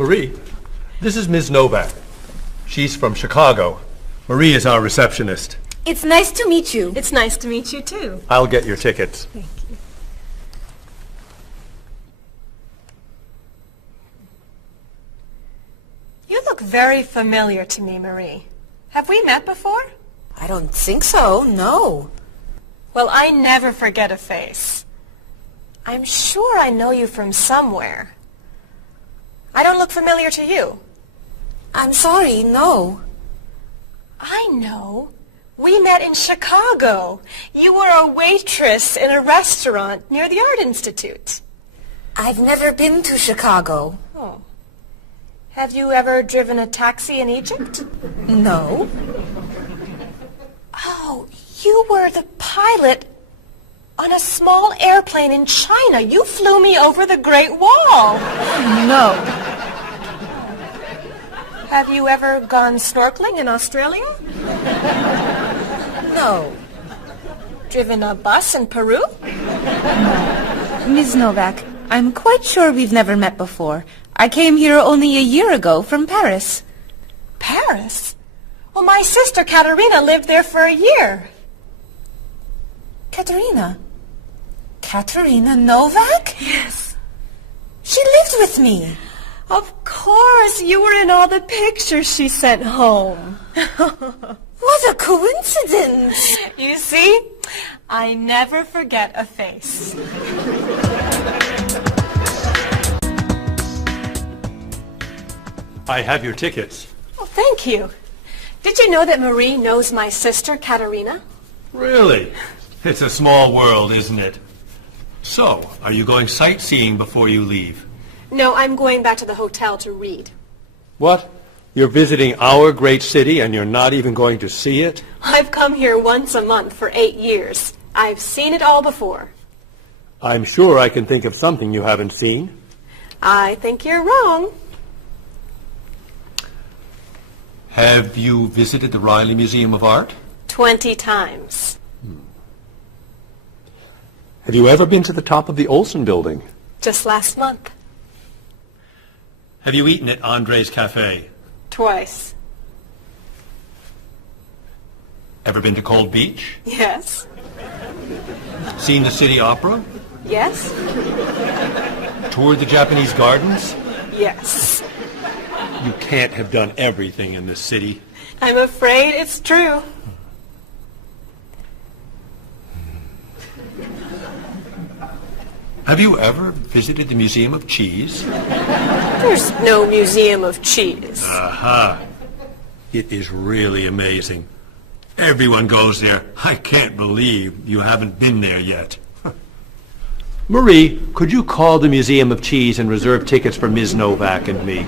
Marie, this is Ms. Novak. She's from Chicago. Marie is our receptionist. It's nice to meet you. It's nice to meet you, too. I'll get your tickets. Thank you. You look very familiar to me, Marie. Have we met before? I don't think so, no. Well, I never forget a face. I'm sure I know you from somewhere. I don't look familiar to you. I'm sorry, no. I know. We met in Chicago. You were a waitress in a restaurant near the Art Institute. I've never been to Chicago. Oh. Have you ever driven a taxi in Egypt? No. Oh, you were the pilot on a small airplane in China. You flew me over the Great Wall. No. Have you ever gone snorkeling in Australia? No. Driven a bus in Peru? Ms. Novak, I'm quite sure we've never met before. I came here only a year ago from Paris. Paris? Well, my sister Katerina lived there for a year. Katerina? Katerina Novak? Yes. She lived with me. Of course, you were in all the pictures she sent home. What a coincidence. You see, I never forget a face. I have your tickets. Oh, thank you. Did you know that Marie knows my sister Katerina? Really? It's a small world, isn't it? So, are you going sightseeing before you leave? No, I'm going back to the hotel to read. What? You're visiting our great city and you're not even going to see it? I've come here once a month for 8 years. I've seen it all before. I'm sure I can think of something you haven't seen. I think you're wrong. Have you visited the Riley Museum of Art? 20 times. Have you ever been to the top of the Olson Building? Just last month. Have you eaten at Andre's Cafe? Twice. Ever been to Cold Beach? Yes. Seen the City Opera? Yes. Toured the Japanese gardens? Yes. You can't have done everything in this city. I'm afraid it's true. Have you ever visited the Museum of Cheese? There's no museum of cheese. Aha. It is really amazing. Everyone goes there. I can't believe you haven't been there yet. Marie, could you call the Museum of Cheese and reserve tickets for Ms. Novak and me?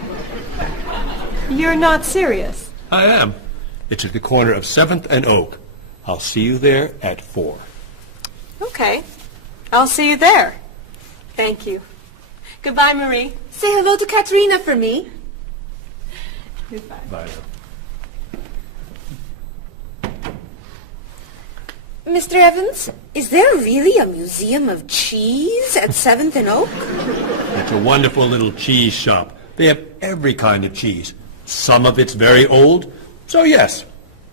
You're not serious. I am. It's at the corner of 7th and Oak. I'll see you there at 4. Okay. I'll see you there. Thank you. Goodbye, Marie. Say hello to Katerina for me. Goodbye. Bye. Mr. Evans, is there really a museum of cheese at 7th and Oak? It's a wonderful little cheese shop. They have every kind of cheese. Some of it's very old. So yes,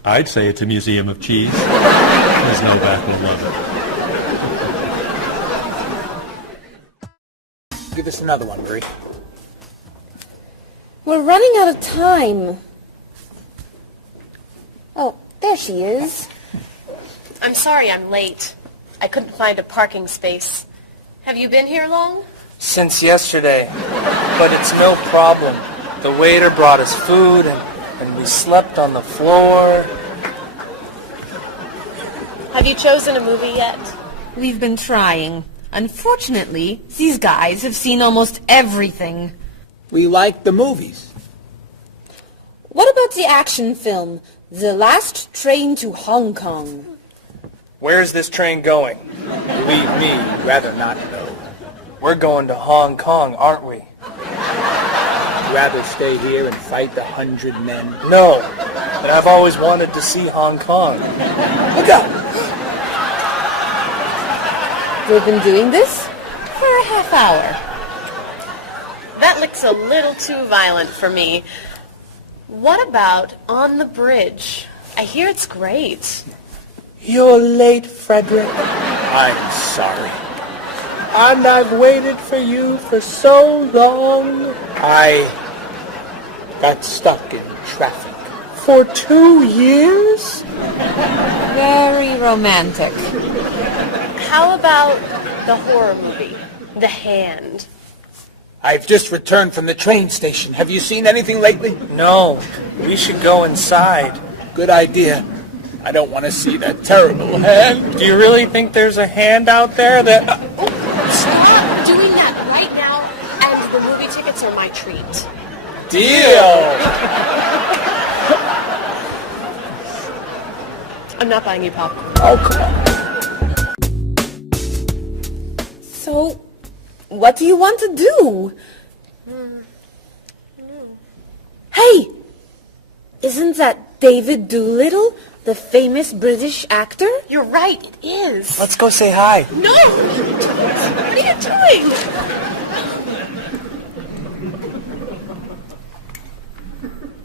I'd say it's a museum of cheese. Ms. Novak will love it. Give us another one, Marie. We're running out of time. Oh, there she is. I'm sorry I'm late. I couldn't find a parking space. Have you been here long? Since yesterday. But it's no problem. The waiter brought us food, and we slept on the floor. Have you chosen a movie yet? We've been trying. Unfortunately, these guys have seen almost everything. We like the movies. What about the action film, The Last Train to Hong Kong? Where's this train going? Believe me, rather not know. We're going to Hong Kong, aren't we? Rather stay here and fight the 100 men? No, but I've always wanted to see Hong Kong. Look out! We've been doing this For a half hour. That looks a little too violent for me. What about On the Bridge? I hear it's great. You're late, Frederick. I'm sorry. And I've waited for you for so long. I got stuck in traffic for 2 years. Very romantic. How about the horror movie, The Hand? I've just returned from the train station. Have you seen anything lately? No, we should go inside. Good idea. I don't want to see that terrible hand. Do you really think there's a hand out there that... Stop doing that right now, and the movie tickets are my treat. Deal! I'm not buying you popcorn. Oh, come on. So, what do you want to do? Hey! Isn't that David Doolittle, the famous British actor? You're right, it is. Let's go say hi. No! What are you doing?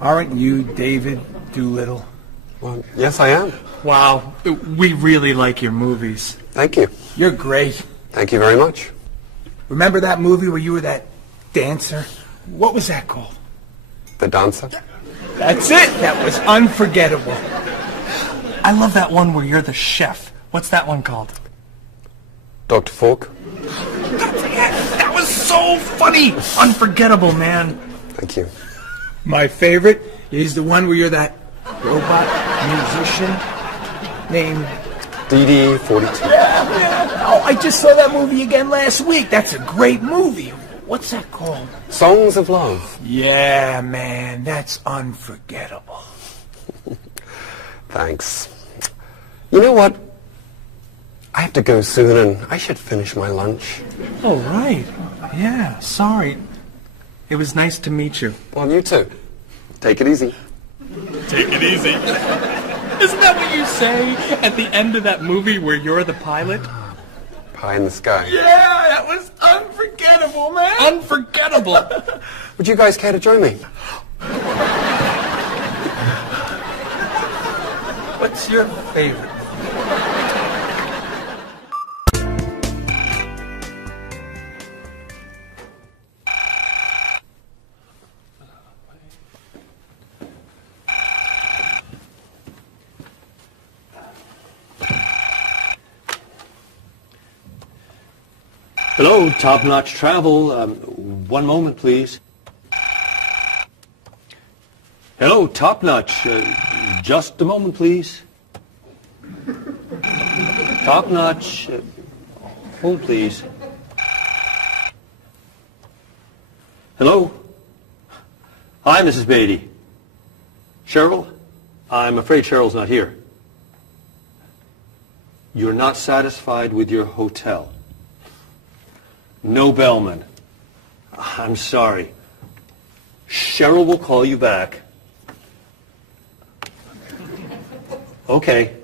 Aren't you David Doolittle? Well, yes, I am. Wow, we really like your movies. Thank you. You're great. Thank you very much. Remember that movie where you were that dancer? What was that called? The Dancer? That's it. That was unforgettable. I love that one where you're the chef. What's that one called? Dr. Falk? That was so funny! Unforgettable, man. Thank you. My favorite is the one where you're that robot musician named... DD-42. Oh, I just saw that movie again last week. That's a great movie. What's that called? Songs of Love. Yeah, man, that's unforgettable. Thanks. You know what? I have to go soon and I should finish my lunch. Oh, right. Yeah, sorry. It was nice to meet you. Well, you too. Take it easy. Take it easy. Isn't that what you say at the end of that movie where you're the pilot? Pie in the sky. Yeah, that was unforgettable, man. Unforgettable. Would you guys care to join me? What's your favorite? Hello, Top Notch Travel. One moment, please. Hello, Top Notch. Just a moment, please. Top Notch. Hold, please. Hello? Hi, Mrs. Beatty. Cheryl? I'm afraid Cheryl's not here. You're not satisfied with your hotel? No bellman. I'm sorry. Cheryl will call you back. Okay.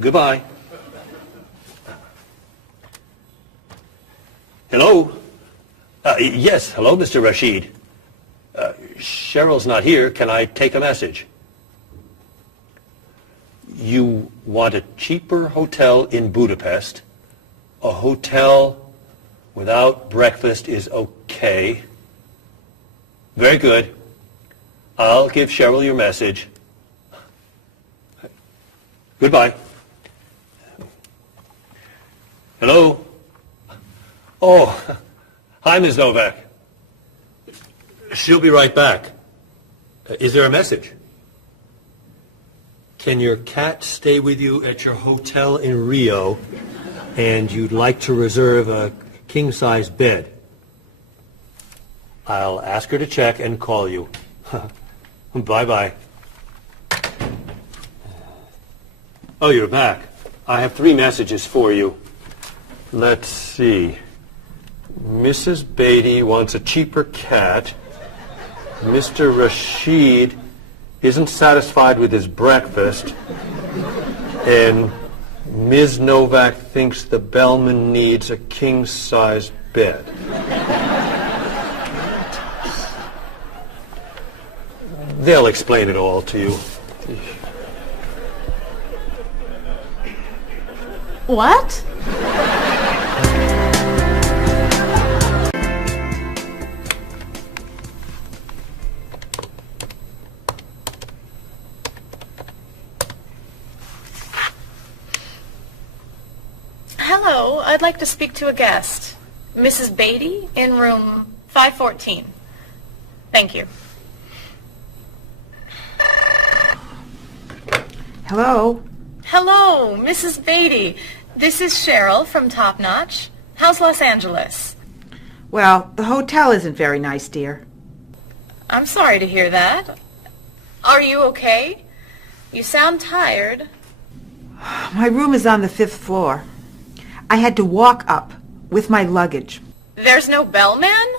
Goodbye. Hello? Yes, hello, Mr. Rashid. Cheryl's not here. Can I take a message? You want a cheaper hotel in Budapest? A hotel without breakfast is okay. Very good. I'll give Cheryl your message. Goodbye. Hello? Oh, hi, Ms. Novak. She'll be right back. Is there a message? Can your cat stay with you at your hotel in Rio, and you'd like to reserve a king-size bed? I'll ask her to check and call you. Bye-bye. Oh, you're back. I have 3 messages for you. Let's see. Mrs. Beatty wants a cheaper cat. Mr. Rashid isn't satisfied with his breakfast. And Ms. Novak thinks the bellman needs a king-size bed. They'll explain it all to you. What? Hello, I'd like to speak to a guest. Mrs. Beatty in room 514. Thank you. Hello? Hello, Mrs. Beatty. This is Cheryl from Top Notch. How's Los Angeles? Well, the hotel isn't very nice, dear. I'm sorry to hear that. Are you okay? You sound tired. My room is on the 5th floor. I had to walk up with my luggage. There's no bellman?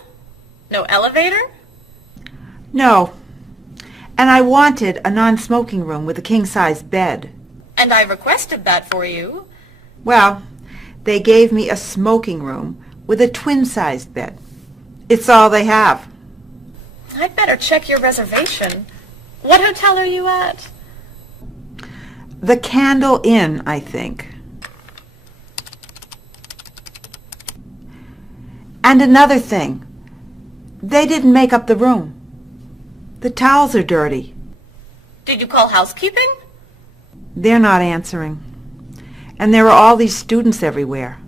No elevator? No. And I wanted a non-smoking room with a king-size bed. And I requested that for you. Well, they gave me a smoking room with a twin-sized bed. It's all they have. I'd better check your reservation. What hotel are you at? The Candle Inn, I think. And another thing. They didn't make up the room. The towels are dirty. Did you call housekeeping? They're not answering. And there are all these students everywhere.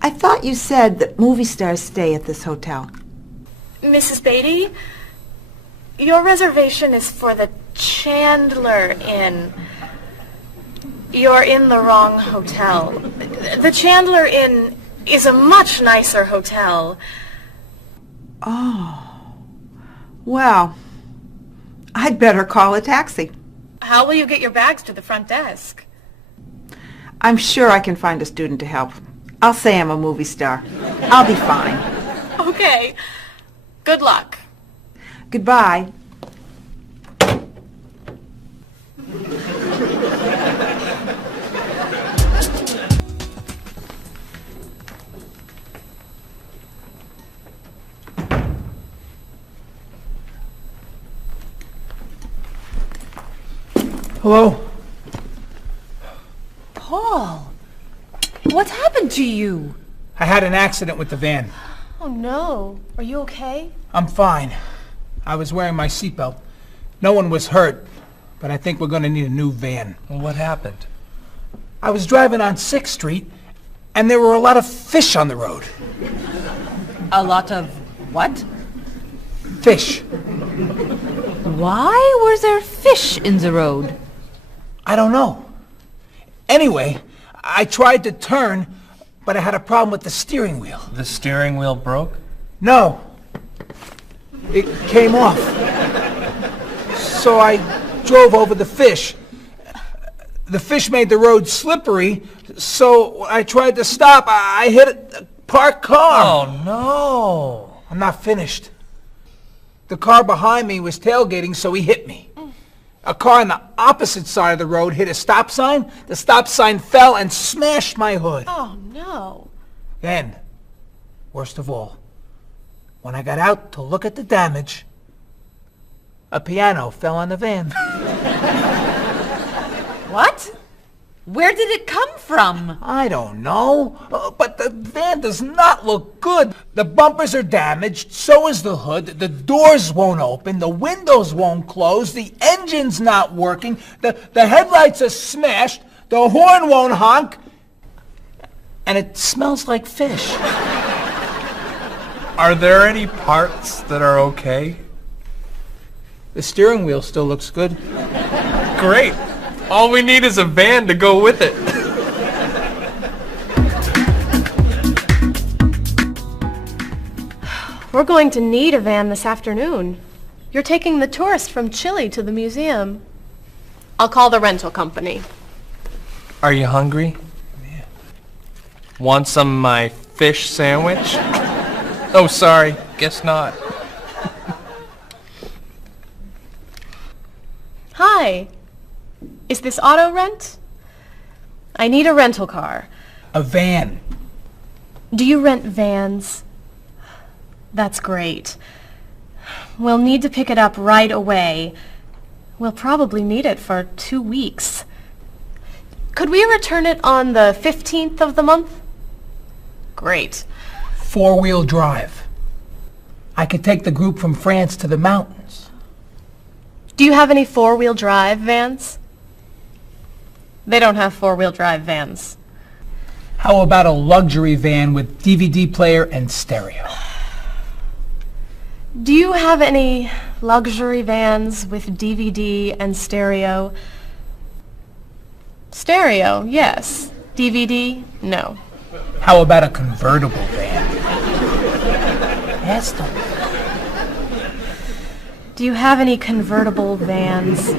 I thought you said that movie stars stay at this hotel. Mrs. Beatty, your reservation is for the Chandler Inn. You're in the wrong hotel. The Chandler Inn is a much nicer hotel. Oh. Well, I'd better call a taxi. How will you get your bags to the front desk? I'm sure I can find a student to help. I'll say I'm a movie star. I'll be fine. Okay. Good luck. Goodbye. Hello? Paul, what's happened to you? I had an accident with the van. Oh no. Are you okay? I'm fine. I was wearing my seatbelt. No one was hurt, but I think we're going to need a new van. What happened? I was driving on 6th Street, and there were a lot of fish on the road. A lot of what? Fish. Why was there fish in the road? I don't know. Anyway, I tried to turn, but I had a problem with the steering wheel. The steering wheel broke? No. It came off. So I drove over the fish. The fish made the road slippery, so I tried to stop. I hit a parked car. Oh, no. I'm not finished. The car behind me was tailgating, so he hit me. A car on the opposite side of the road hit a stop sign. The stop sign fell and smashed my hood. Oh no. Then, worst of all, when I got out to look at the damage, a piano fell on the van. What? Where did it come from? I don't know, but the van does not look good. The bumpers are damaged, so is the hood, the doors won't open, the windows won't close, the engine's not working, the headlights are smashed, the horn won't honk, and it smells like fish. Are there any parts that are okay? The steering wheel still looks good. Great. All we need is a van to go with it. We're going to need a van this afternoon. You're taking the tourist from Chile to the museum. I'll call the rental company. Are you hungry? Yeah. Want some of my fish sandwich? Oh, sorry. Guess not. Hi. Is this auto rent? I need a rental car. A van. Do you rent vans? That's great. We'll need to pick it up right away. We'll probably need it for 2 weeks. Could we return it on the 15th of the month? Great. 4-wheel drive. I could take the group from France to the mountains. Do you have any 4-wheel drive vans? They don't have 4-wheel drive vans. How about a luxury van with DVD player and stereo? Do you have any luxury vans with DVD and stereo? Stereo, yes. DVD, no. How about a convertible van? Yes, Do you have any convertible vans?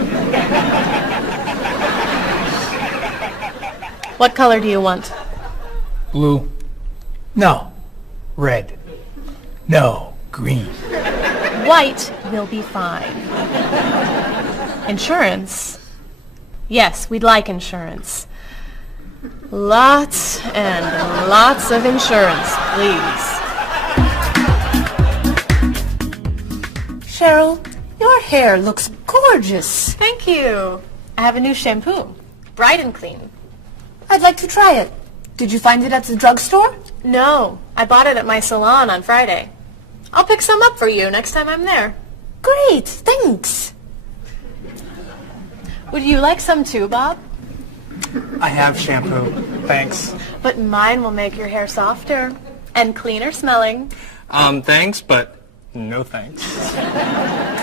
What color do you want? Blue. No. Red. No. Green. White will be fine. Insurance? Yes, we'd like insurance. Lots and lots of insurance, please. Cheryl, your hair looks gorgeous. Thank you. I have a new shampoo. Bright and clean. I'd like to try it. Did you find it at the drugstore? No, I bought it at my salon on Friday. I'll pick some up for you next time I'm there. Great, thanks. Would you like some too, Bob? I have shampoo. Thanks. But mine will make your hair softer and cleaner smelling. Thanks, but no thanks.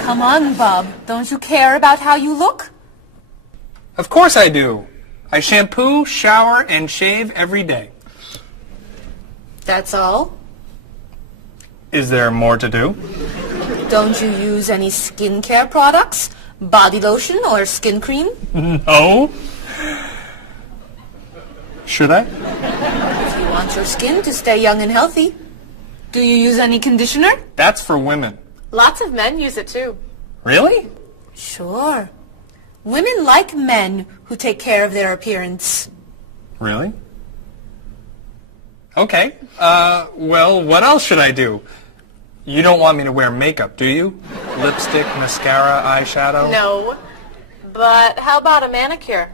Come on, Bob. Don't you care about how you look? Of course I do. I shampoo, shower, and shave every day. That's all? Is there more to do? Don't you use any skincare products? Body lotion or skin cream? No. Should I? If you want your skin to stay young and healthy. Do you use any conditioner? That's for women. Lots of men use it too. Really? Sure. Women like men who take care of their appearance. Really? Okay. Well, what else should I do? You don't want me to wear makeup, do you? Lipstick, mascara, eyeshadow? No. But how about a manicure?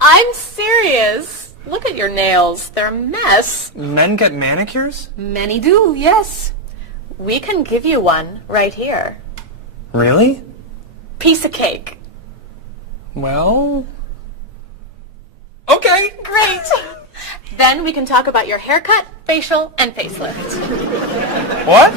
I'm serious. Look at your nails. They're a mess. Men get manicures? Many do, yes. We can give you one right here. Really? Piece of cake. Well... Okay. Great. Then we can talk about your haircut, facial, and facelift. What?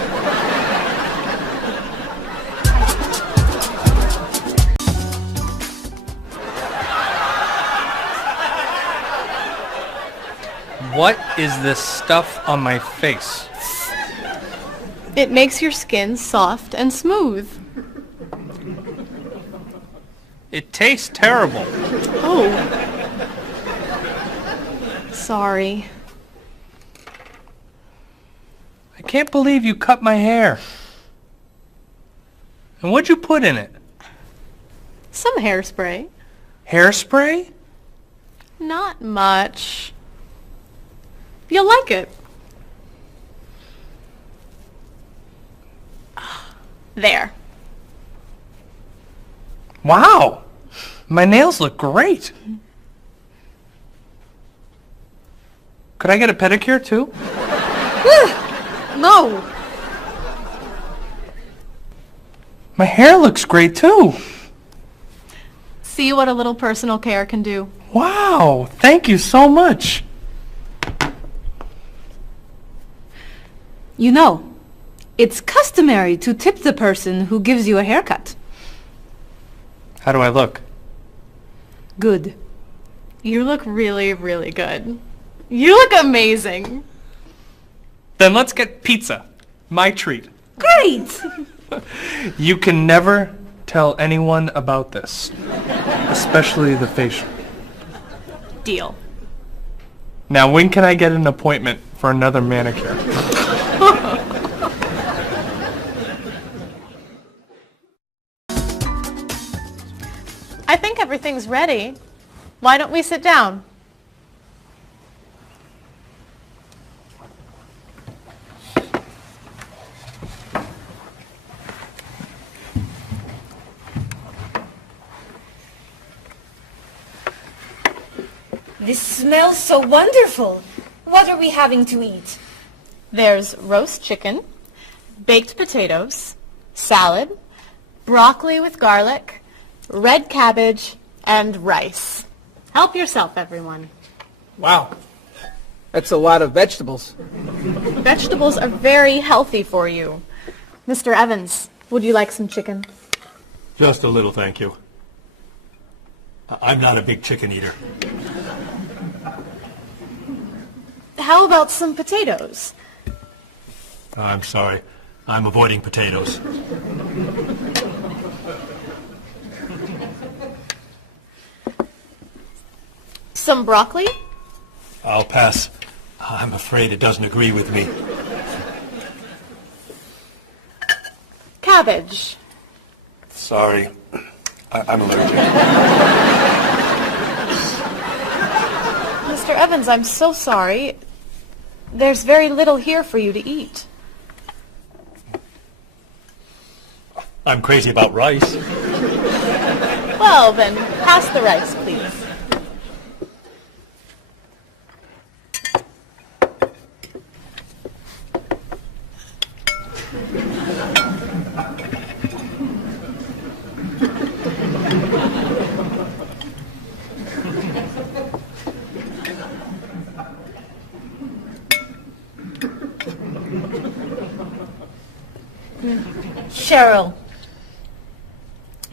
What is this stuff on my face? It makes your skin soft and smooth. It tastes terrible. Oh. Sorry. I can't believe you cut my hair. And what'd you put in it? Some hairspray. Hairspray? Not much. You'll like it. There. Wow! My nails look great. Could I get a pedicure too? No. My hair looks great too. See what a little personal care can do. Wow! Thank you so much. You know, it's customary to tip the person who gives you a haircut. How do I look? Good. You look really, really good. You look amazing. Then let's get pizza. My treat. Great! You can never tell anyone about this. Especially the facial. Deal. Now when can I get an appointment for another manicure? I think everything's ready. Why don't we sit down? This smells so wonderful. What are we having to eat? There's roast chicken, baked potatoes, salad, broccoli with garlic, red cabbage, and rice. Help yourself, everyone. Wow. That's a lot of vegetables. Vegetables are very healthy for you. Mr. Evans, would you like some chicken? Just a little, thank you. I'm not a big chicken eater. How about some potatoes? I'm sorry. I'm avoiding potatoes. Some broccoli? I'll pass. I'm afraid it doesn't agree with me. Cabbage? Sorry. I'm allergic. Mr. Evans, I'm so sorry. There's very little here for you to eat. I'm crazy about rice. Well, then, pass the rice, please. Cheryl,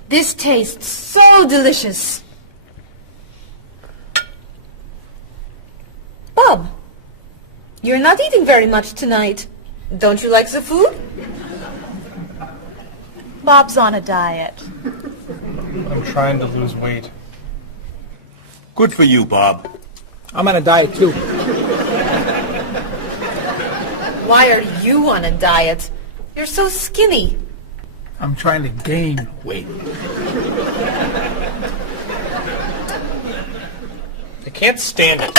this tastes so delicious. Bob, you're not eating very much tonight. Don't you like the food? Bob's on a diet. I'm trying to lose weight. Good for you, Bob. I'm on a diet too. Why are you on a diet? You're so skinny. I'm trying to gain weight. I can't stand it.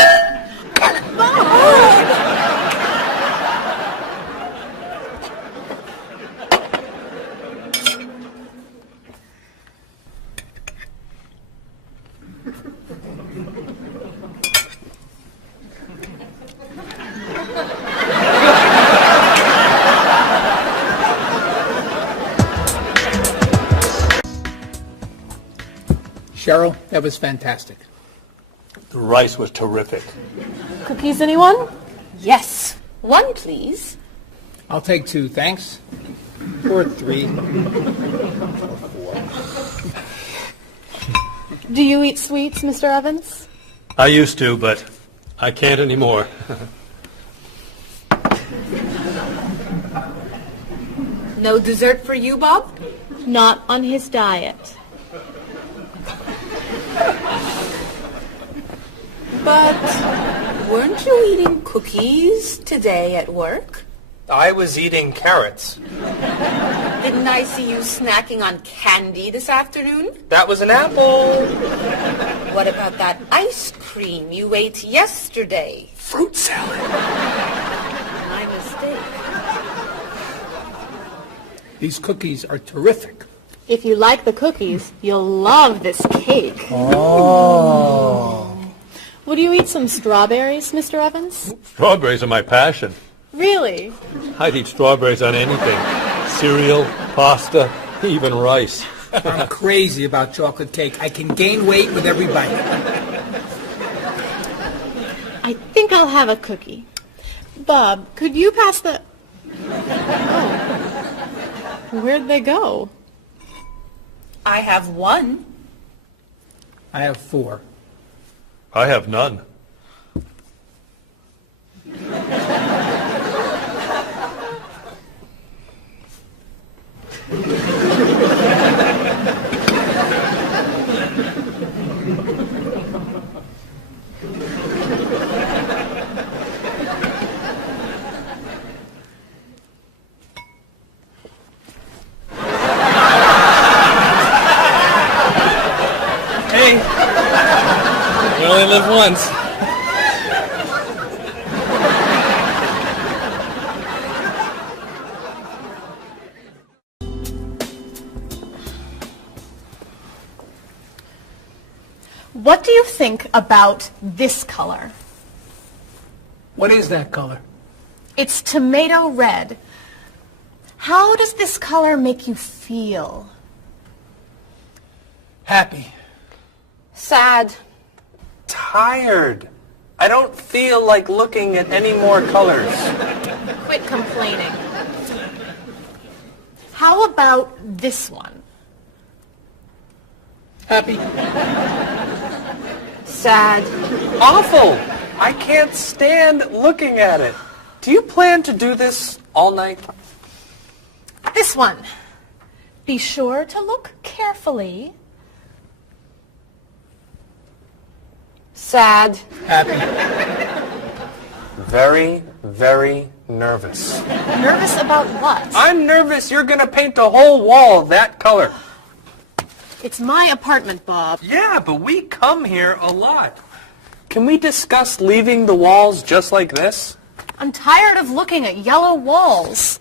Cheryl, that was fantastic. The rice was terrific. Cookies, anyone? Yes. One, please. I'll take 2, thanks. Or 3. Do you eat sweets, Mr. Evans? I used to, but I can't anymore. No dessert for you, Bob? Not on his diet. But weren't you eating cookies today at work? I was eating carrots. Didn't I see you snacking on candy this afternoon? That was an apple. What about that ice cream you ate yesterday? Fruit salad. My mistake. These cookies are terrific. If you like the cookies, you'll love this cake. Oh. Would you eat some strawberries, Mr. Evans? Strawberries are my passion. Really? I'd eat strawberries on anything. Cereal, pasta, even rice. I'm crazy about chocolate cake. I can gain weight with every bite. I think I'll have a cookie. Bob, could you pass the... Oh. Where'd they go? I have one. I have 4. I have none. Hey, we only live once. What do you think about this color? What is that color? It's tomato red. How does this color make you feel? Happy. Sad. Tired. I don't feel like looking at any more colors. Quit complaining. How about this one? Happy. Sad. Awful. I can't stand looking at it. Do you plan to do this all night? This one. Be sure to look carefully. Sad. Happy. Very, very nervous. Nervous about what? I'm nervous you're going to paint the whole wall that color. It's my apartment, Bob. Yeah, but we come here a lot. Can we discuss leaving the walls just like this? I'm tired of looking at yellow walls.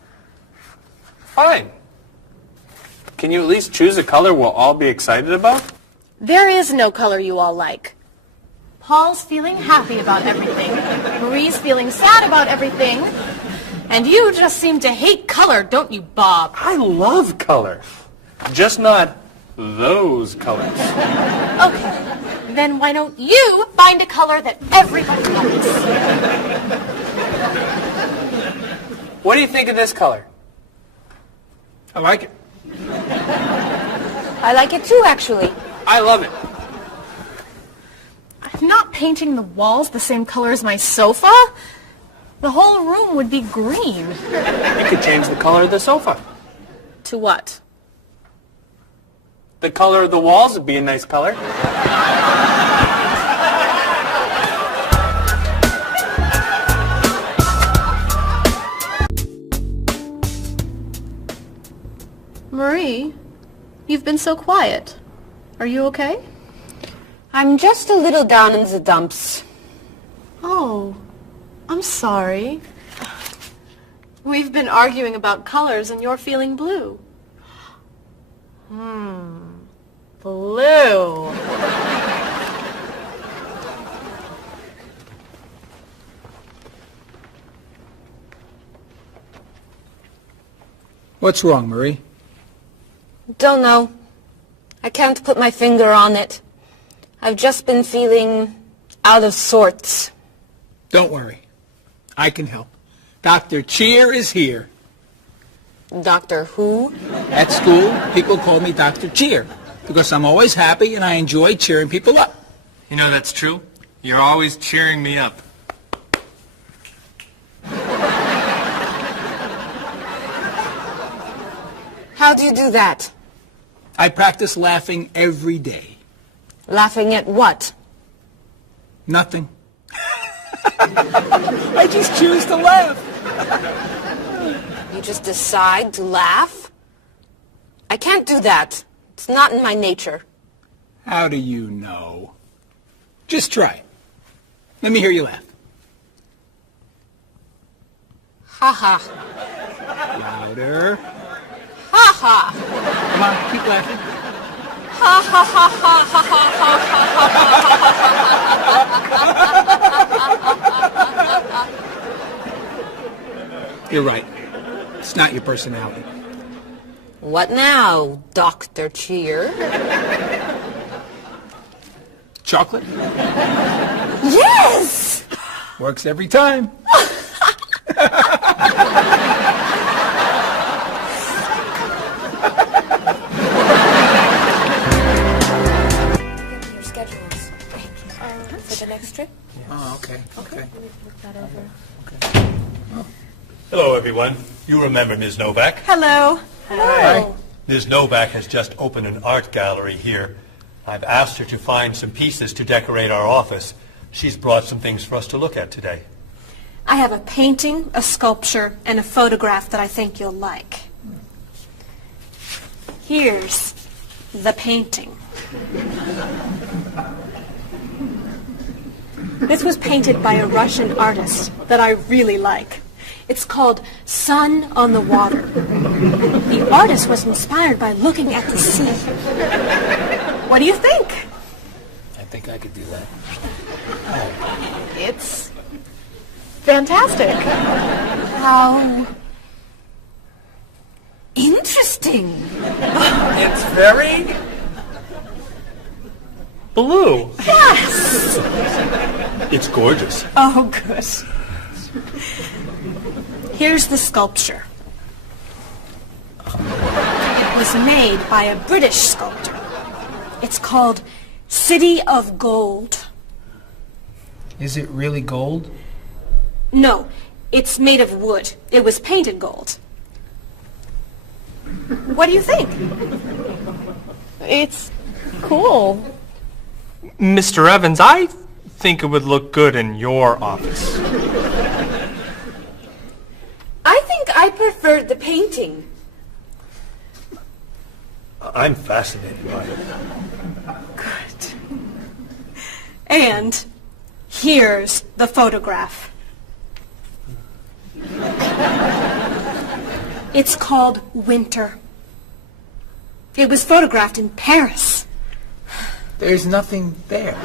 Fine. Can you at least choose a color we'll all be excited about? There is no color you all like. Paul's feeling happy about everything. Marie's feeling sad about everything. And you just seem to hate color, don't you, Bob? I love color. Just not those colors. Okay. Then why don't you find a color that everybody likes? What do you think of this color? I like it. I like it too, actually. I love it. I'm not painting the walls the same color as my sofa. The whole room would be green. You could change the color of the sofa. To what? The color of the walls would be a nice color. Marie, you've been so quiet. Are you okay? I'm just a little down in the dumps. Oh, I'm sorry. We've been arguing about colors and you're feeling blue. Blue. What's wrong, Marie? Don't know. I can't put my finger on it. I've just been feeling out of sorts. Don't worry. I can help. Dr. Cheer is here. Doctor who? At school, people call me Dr. Cheer because I'm always happy and I enjoy cheering people up. You know that's true. You're always cheering me up. How do you do that? I practice laughing every day. Laughing at what? Nothing. I just choose to laugh. You just decide to laugh? I can't do that. It's not in my nature. How do you know? Just try. Let me hear you laugh. Ha ha. Louder. Ha ha. Come on, keep laughing. Ha ha ha ha ha ha ha. You're right. It's not your personality. What now, Dr. Cheer? Chocolate? Yes! Works every time. Your schedules for the next trip. Oh, okay. Look that over. Hello, everyone. You remember Ms. Novak? Hello. Hello. Ms. Novak has just opened an art gallery here. I've asked her to find some pieces to decorate our office. She's brought some things for us to look at today. I have a painting, a sculpture, and a photograph that I think you'll like. Here's the painting. This was painted by a Russian artist that I really like. It's called Sun on the Water. The artist was inspired by looking at the sea. What do you think? I think I could do that. It's fantastic. How interesting. It's very Blue. Yes! It's gorgeous. Oh, good. Here's the sculpture. It was made by a British sculptor. It's called City of Gold. Is it really gold? No, it's made of wood. It was painted gold. What do you think? It's cool. Mr. Evans, I think it would look good in your office. I think I preferred the painting. I'm fascinated by it. Good. And here's the photograph. It's called Winter. It was photographed in Paris. There's nothing there.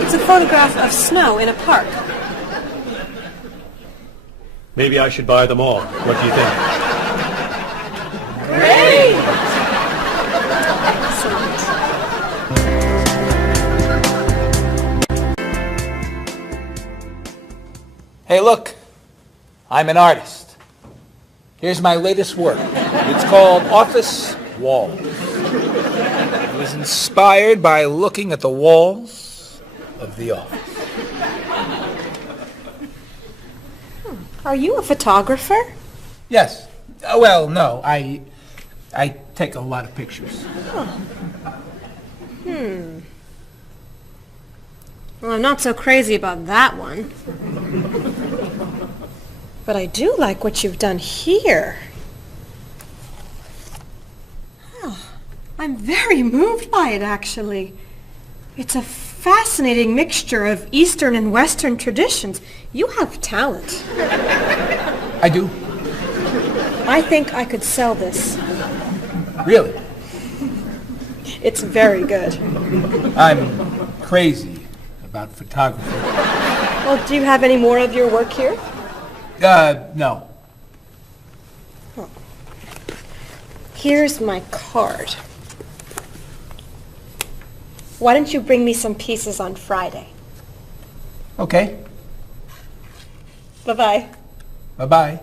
It's a photograph of snow in a park. Maybe I should buy them all. What do you think? Great! Hey, look. I'm an artist. Here's my latest work. It's called Office Walls. It was inspired by looking at the walls of the office. Are you a photographer? Yes. Well, no. I take a lot of pictures. Well, I'm not so crazy about that one. But I do like what you've done here. Oh, I'm very moved by it, actually. It's a fascinating mixture of Eastern and Western traditions. You have talent. I do. I think I could sell this. Really? It's very good. I'm crazy about photography. Well, do you have any more of your work here? No. Here's my card. Why don't you bring me some pieces on Friday? Okay. Bye-bye. Bye-bye.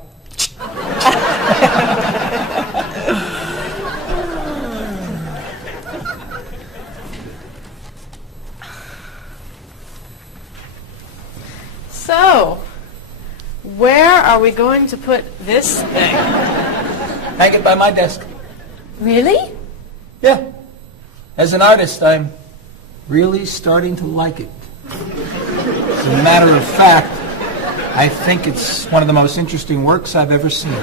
So, where are we going to put this thing? Hang it by my desk. Really? Yeah. As an artist, I'm really starting to like it. As a matter of fact, I think it's one of the most interesting works I've ever seen.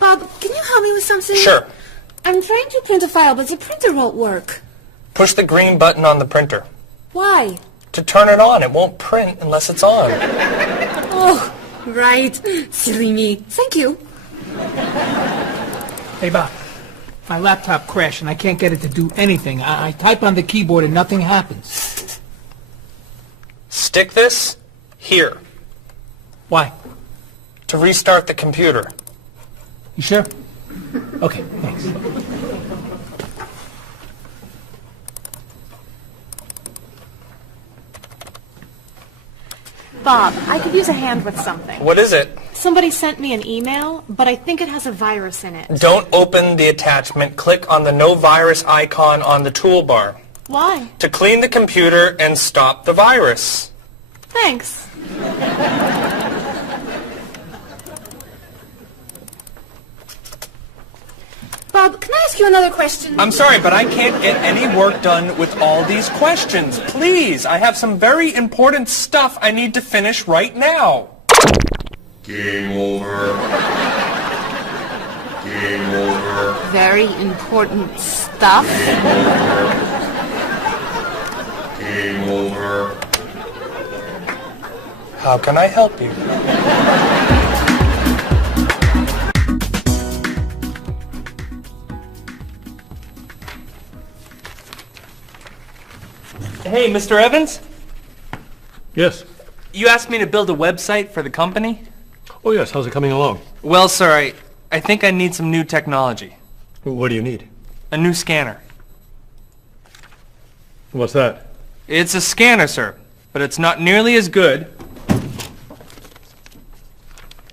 Bob, can you help me with something? Sure. I'm trying to print a file, but the printer won't work. Push the green button on the printer. Why? To turn it on, it won't print unless it's on. Oh, right. Silly me. Thank you. Hey, Bob. My laptop crashed and I can't get it to do anything. I type on the keyboard and nothing happens. Stick this here Why? to restart the computer. You sure? Okay, thanks. Bob, I could use a hand with something. What is it? Somebody sent me an email, but I think it has a virus in it. Don't open the attachment. Click on the no virus icon on the toolbar Why? to clean the computer and stop the virus. Thanks. Bob, can I ask you another question? I'm sorry, but I can't get any work done with all these questions. Please, I have some very important stuff I need to finish right now. Game over. Game over. very important stuff. Game over. How can I help you? Hey, Mr. Evans? Yes. You asked me to build a website for the company? Oh, yes. How's it coming along? Well, sir, I think I need some new technology. What do you need? A new scanner. What's that? It's a scanner, sir, but it's not nearly as good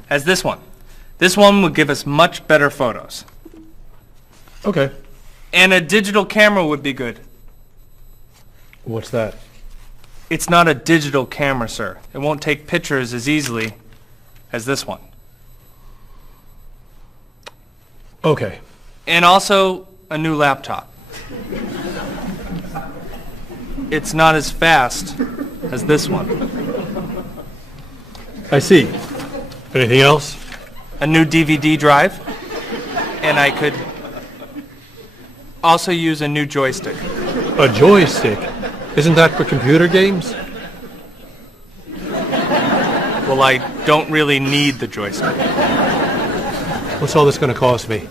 as this one. This one would give us much better photos. Okay. And a digital camera would be good. What's that? It's not a digital camera, sir. It won't take pictures as easily as this one. Okay. And also a new laptop. It's not as fast as this one. I see. Anything else? A new DVD drive. And I could also use a new joystick. A joystick? Isn't that for computer games? Well, I don't really need the joystick. What's all this going to cost me?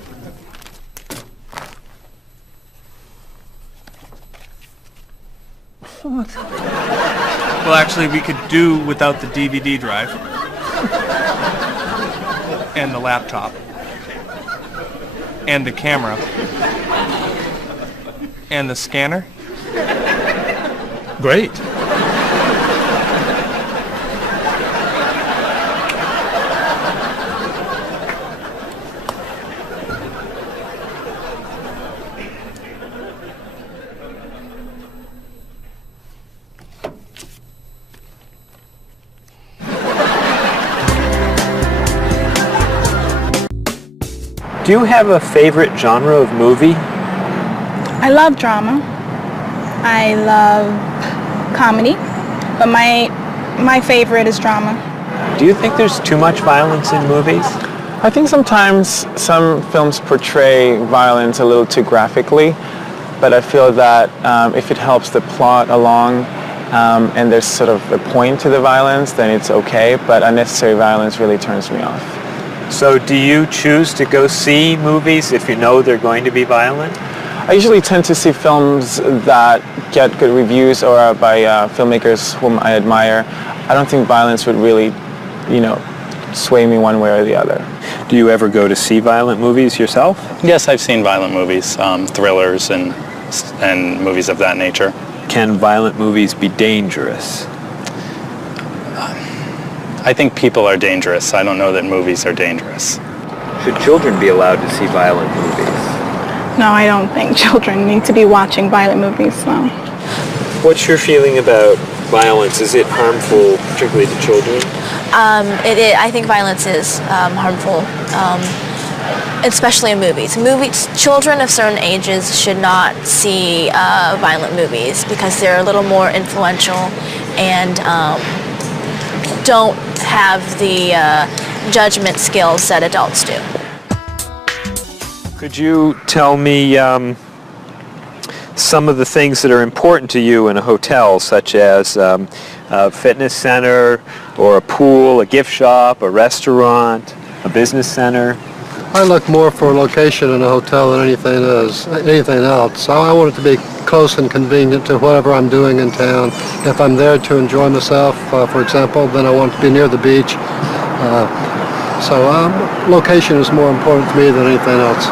What? Well, actually, we could do without the DVD drive. And the laptop. And the camera. And the scanner. Great. Do you have a favorite genre of movie? I love drama. I love comedy, but my favorite is drama. Do you think there's too much violence in movies? I think sometimes some films portray violence a little too graphically, but I feel that if it helps the plot along and there's sort of a point to the violence, then it's okay, but unnecessary violence really turns me off. So do you choose to go see movies if you know they're going to be violent? I usually tend to see films that get good reviews or by filmmakers whom I admire. I don't think violence would really, sway me one way or the other. Do you ever go to see violent movies yourself? Yes, I've seen violent movies, thrillers and movies of that nature. Can violent movies be dangerous? I think people are dangerous. I don't know that movies are dangerous. Should children be allowed to see violent movies? No, I don't think children need to be watching violent movies, no. What's your feeling about violence? Is it harmful, particularly to children? I think violence is harmful, especially in movies. Children of certain ages should not see violent movies because they're a little more influential and don't have the judgment skills that adults do. Could you tell me some of the things that are important to you in a hotel, such as a fitness center, or a pool, a gift shop, a restaurant, a business center? I look more for a location in a hotel than anything else. I want it to be close and convenient to whatever I'm doing in town. If I'm there to enjoy myself, for example, then I want to be near the beach. So location is more important to me than anything else.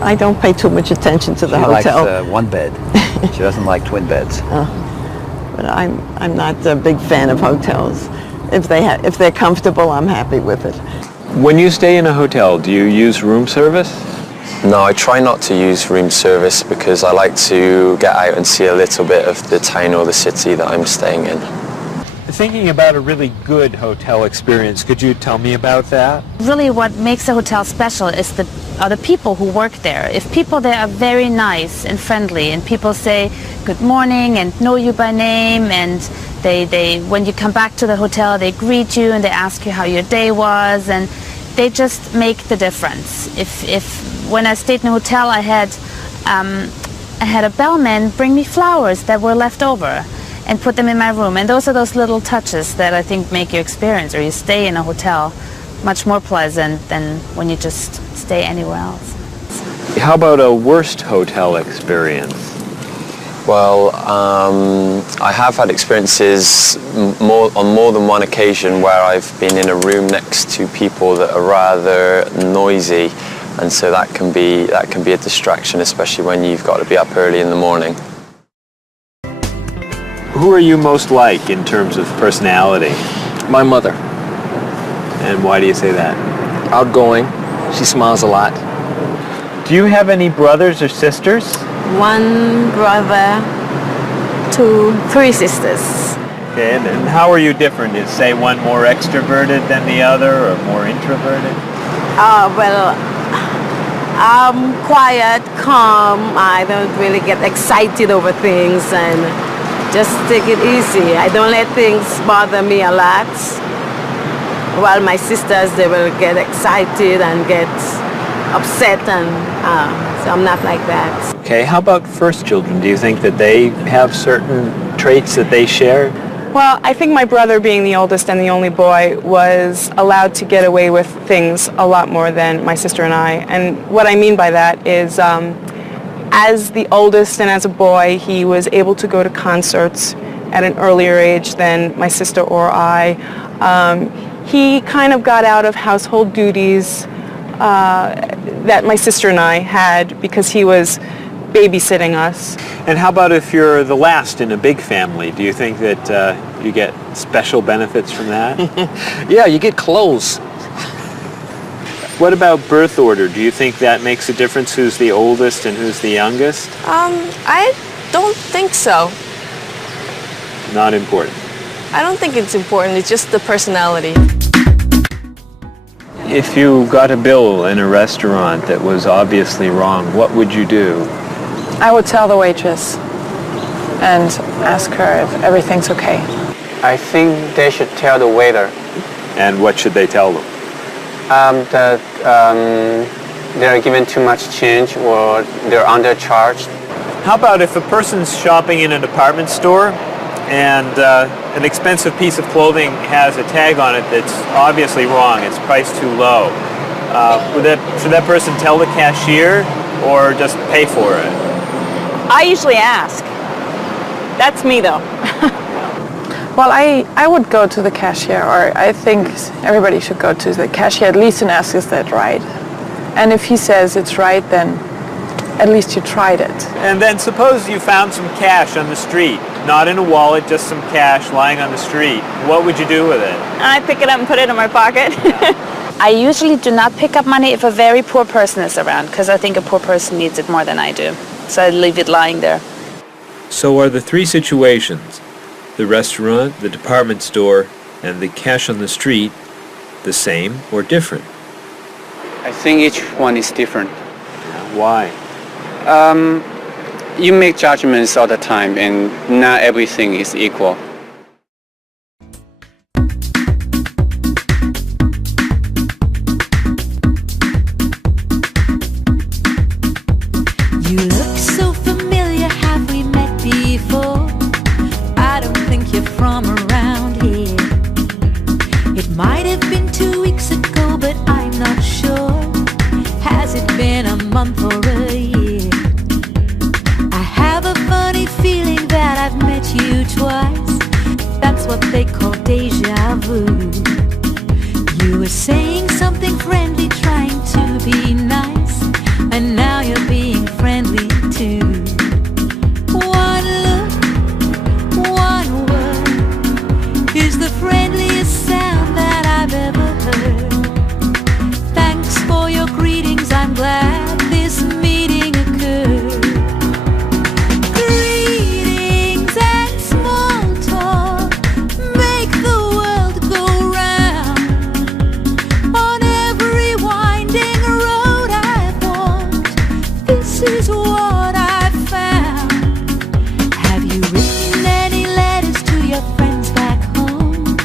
I don't pay too much attention to the hotel. She likes one bed. She doesn't like twin beds. But I'm not a big fan of hotels. If they're comfortable, I'm happy with it. When you stay in a hotel, do you use room service? No, I try not to use room service because I like to get out and see a little bit of the town or the city that I'm staying in. Thinking about a really good hotel experience, could you tell me about that? Really what makes a hotel special is are the people who work there. If people there are very nice and friendly and people say good morning and know you by name and they when you come back to the hotel they greet you and they ask you how your day was and they just make the difference. If when I stayed in a hotel, I had a bellman bring me flowers that were left over and put them in my room. And those are those little touches that I think make your experience, or you stay in a hotel, much more pleasant than when you just stay anywhere else. How about a worst hotel experience? Well, I have had experiences on more than one occasion where I've been in a room next to people that are rather noisy, and so that can be a distraction, especially when you've got to be up early in the morning. Who are you most like in terms of personality? My mother. And why do you say that? Outgoing. She smiles a lot. Do you have any brothers or sisters? One brother, 3 sisters. Okay, and how are you different? Is, say, one more extroverted than the other, or more introverted? Well, I'm quiet, calm. I don't really get excited over things and just take it easy. I don't let things bother me a lot. While my sisters, they will get excited and get upset, and so I'm not like that. Okay, how about first children? Do you think that they have certain traits that they share? Well, I think my brother, being the oldest and the only boy, was allowed to get away with things a lot more than my sister and I. And what I mean by that is, as the oldest and as a boy, he was able to go to concerts at an earlier age than my sister or I. He kind of got out of household duties that my sister and I had because he was babysitting us. And how about if you're the last in a big family? Do you think that you get special benefits from that? Yeah, you get clothes. What about birth order? Do you think that makes a difference who's the oldest and who's the youngest? I don't think so. Not important. I don't think it's important. It's just the personality. If you got a bill in a restaurant that was obviously wrong, what would you do? I would tell the waitress and ask her if everything's okay. I think they should tell the waiter. And what should they tell them? That they're given too much change or they're undercharged. How about if a person's shopping in a department store and an expensive piece of clothing has a tag on it that's obviously wrong, it's priced too low. Should that person tell the cashier or just pay for it? I usually ask. That's me though. Well, I would go to the cashier, or I think everybody should go to the cashier at least and ask, is that right? And if he says it's right, then at least you tried it. And then suppose you found some cash on the street, not in a wallet, just some cash lying on the street. What would you do with it? I pick it up and put it in my pocket. I usually do not pick up money if a very poor person is around, because I think a poor person needs it more than I do. So I leave it lying there. So are the 3 situations, the restaurant, the department store, and the cash on the street, the same or different? I think each one is different. Why? You make judgments all the time, and not everything is equal. You look so familiar, have we met before? I don't think you're from around here. It might have been 2 weeks ago, but I'm not sure. Has it been a month or a year? I have a funny feeling that I've met you twice. That's what they call deja vu. You were saying something friendly, trying to be nice, and now you're being friendly too. One look, one word is the friendliest sound that I've ever heard. Thanks for your greetings, I'm glad this meeting occurred. Greetings and small talk make the world go round. On every winding road I've walked, this is what I've found. Have you written any letters to your friends back home?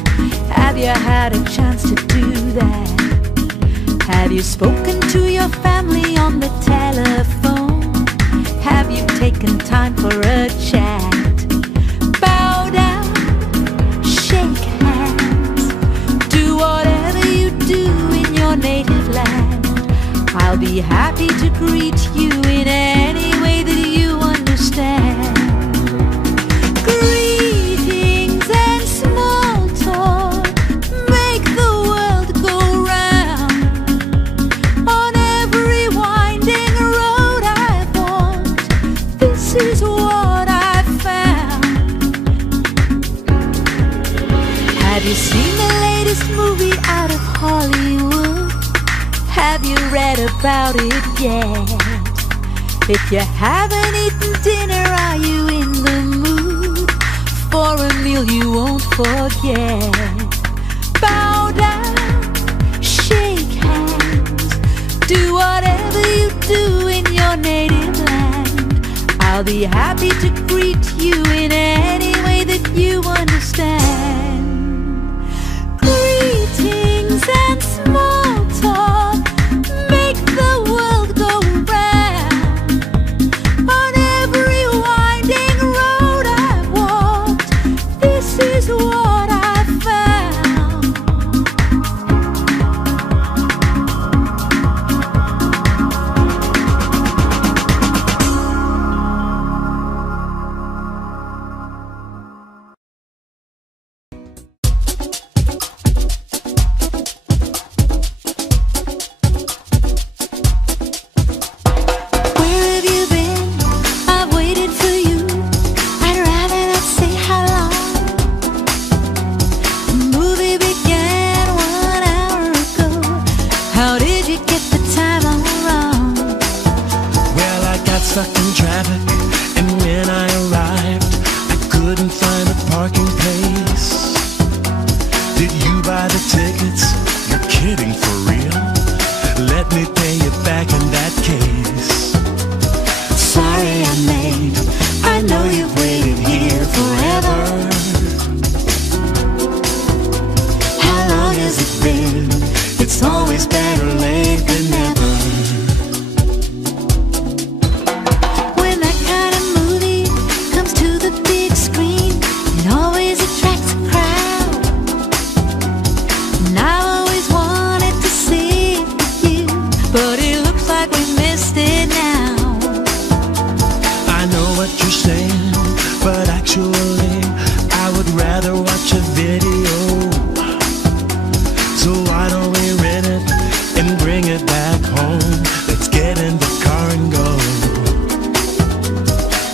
Have you had a chance to do that? Have you spoken to your family on the telephone? Have you taken time for a chat? Bow down, shake hands, do whatever you do in your native land. I'll be happy to greet you in any way that you understand. Greetings and small talk make the world go round. On every winding road I've walked, this is what I've found. Have you seen the latest movie out of Hollywood? Have you read about it yet? If you haven't eaten dinner, are you in the mood for a meal you won't forget? Bow down, shake hands, do whatever you do in your native land. I'll be happy to greet you in any way that you understand. Greetings and small talk make the world go round. On every winding road I've walked, this is what I've found. Where have you been? I've waited for you. I'd rather not say how long. The movie began 1 hour ago. How did you get the time all wrong? Well, I got stuck in traffic, and when I arrived, I couldn't find a parking place. Did you buy the tickets? You're kidding for real? Let me pay you back in that case. Sorry I'm late. I know you've waited here forever. How long has it been? It's always better late than never. When that kind of movie comes to the big screen, it always attracts a crowd. And I always wanted to see it with you, but it looks like we missed it now. I know what you're saying, but actually, I would rather watch a video. So why don't we rent it and bring it back home? Let's get in the car and go.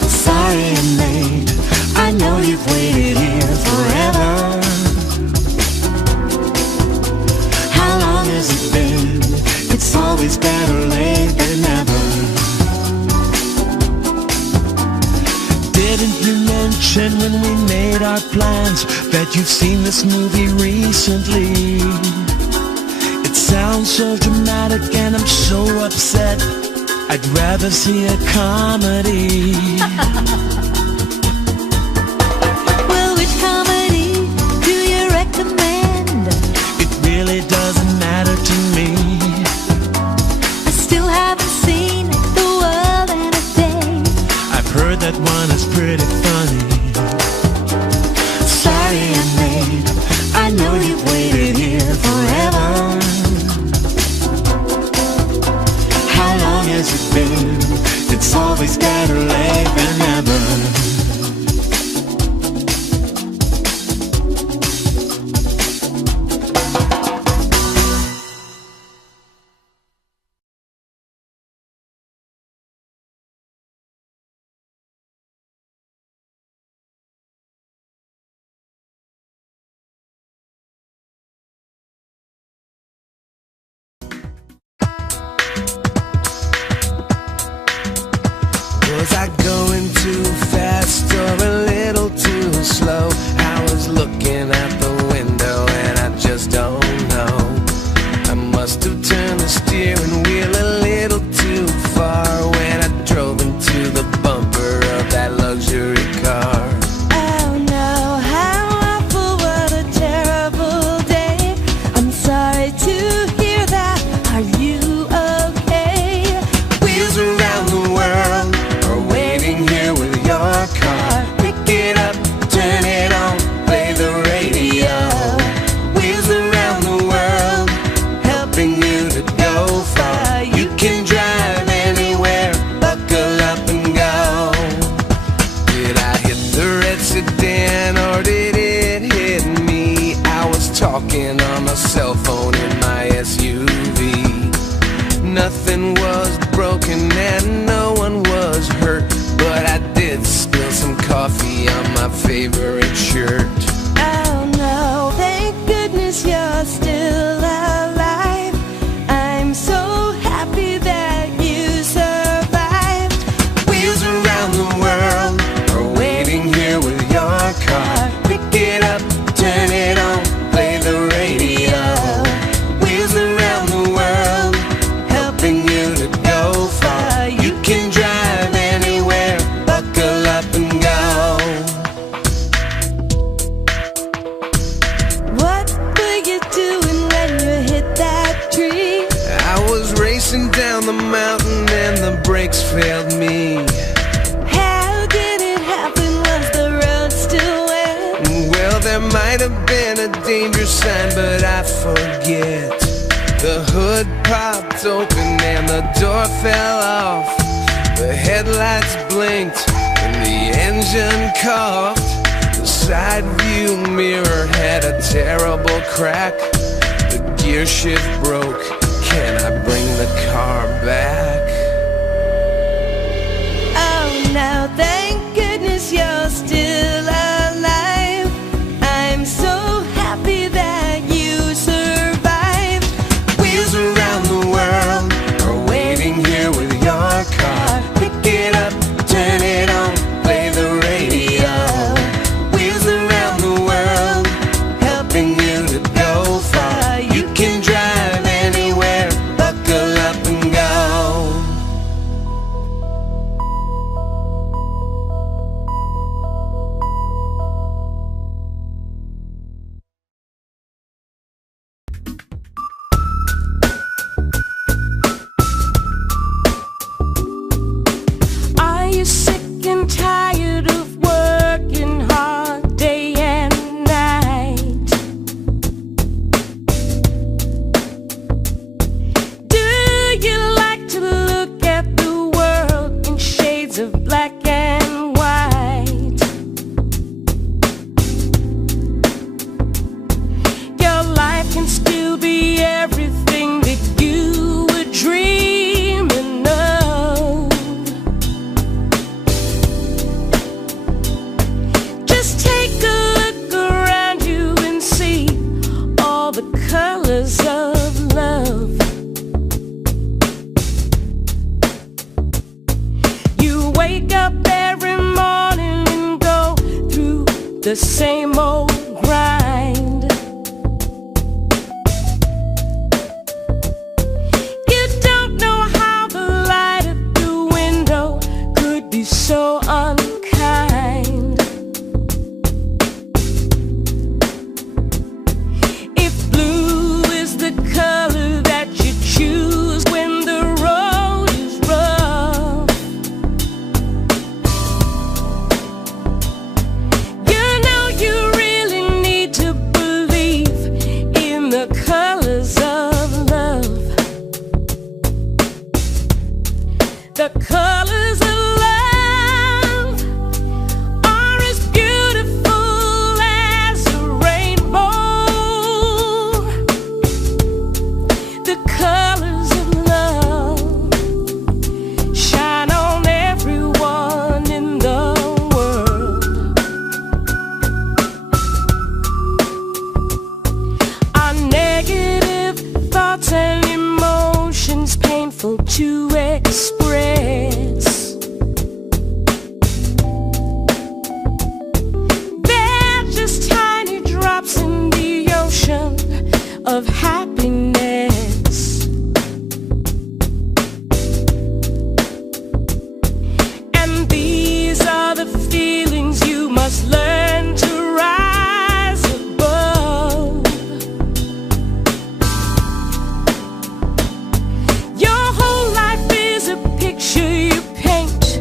Sorry I'm late. I know you've waited here forever. How long has it been? It's always better late than never. Didn't you mention when we made our plans that you've seen this movie recently? It sounds so dramatic and I'm so upset. I'd rather see a comedy. Well, which comedy do you recommend? It really doesn't matter to me. I still haven't seen The World in a Day. I've heard that one is pretty funny. Sorry I'm late. I know you've waited here forever. How long has it been? It's always better late than never. Was I going too fast or a little too slow? I was looking out the window and I just don't know. I must have turned the steering wheel a little too far when I drove into the bumper of that luxury car. Oh no, how awful, what a terrible day. I'm sorry to hear that. Are you failed me. How did it happen? Was the road still wet? Well, there might have been a danger sign, but I forget. The hood popped open and the door fell off. The headlights blinked and the engine coughed. The side view mirror had a terrible crack. The gear shift broke. Can I bring the car back? Oh no, thank goodness you're still alive. I'm so happy that you survived. Wheels around the world are waiting here with your car. Pick it up, turn it on, play the radio. Wheels around the world, helping you to go far. You can drive anywhere, buckle up and go. Are you sick and tired of working hard day and night? Do you like to look at the world in shades of black and white? Your life can still be everything that you were dreaming of. Just take a look around you and see all the colors of love. You wake up every morning and go through the same old grind. You don't know how the light at the window could be so unkind. If blue is the color that you choose when the road is rough, you know you really need to believe in the colors of love. The colors of love are as beautiful as a rainbow. The colors of love shine on everyone in the world. Our negative thoughts and emotions painful to express. They're just tiny drops in the ocean of happiness. And these are the feelings you must learn to rise above. Your whole life is a picture you paint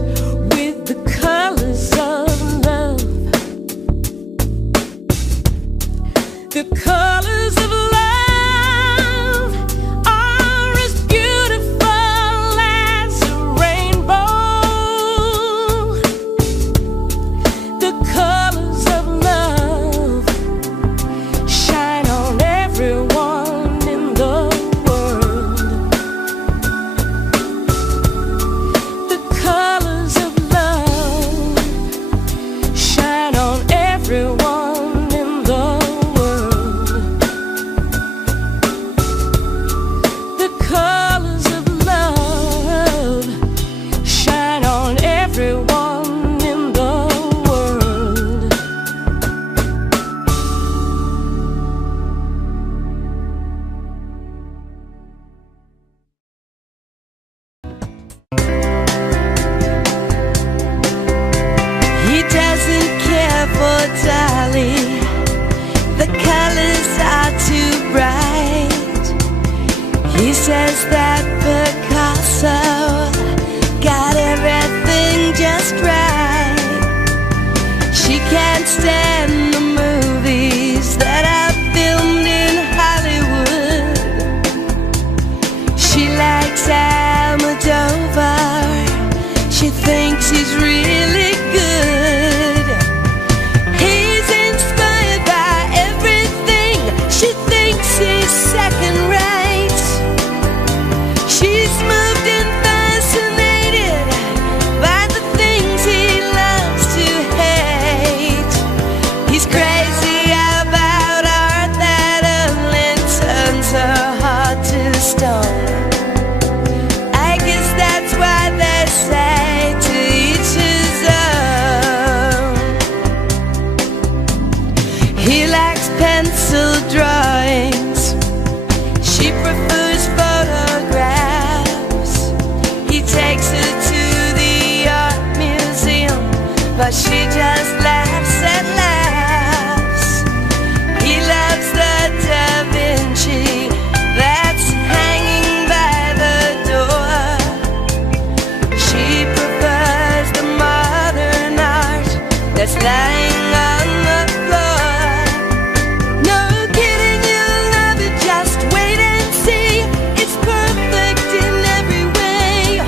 with the colors of love. The colors of love are as beautiful as a rainbow. The colors of love shine on everyone in the world. The colors of love shine on everyone in the world. The colors of love shine on everyone in the world. He doesn't care for Dolly. The colors are too bright. He says that Picasso got it She thinks he's really good. He's inspired by everything. She thinks he's second rate. She's moved and fascinated by the things he loves to hate. He's crazy about art that only turns her heart to stone. I guess that's why they say to each his own. He likes pencil drawings. She prefers photographs. He takes her to the art museum, but she just laughs and laughs. He loves the Da Vinci that's hanging by the door. She prefers the modern art that's lying on the floor. No kidding, you'll love it, just wait and see. It's perfect in every way.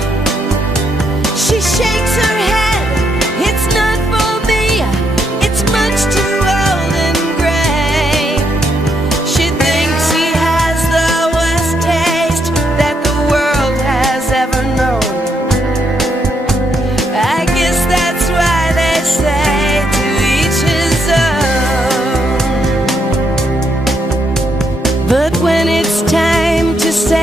She shakes her head, it's not for me. It's much too old and gray. She thinks he has the worst taste that the world has ever known. I guess that's why they say to each his own. But when it's time to say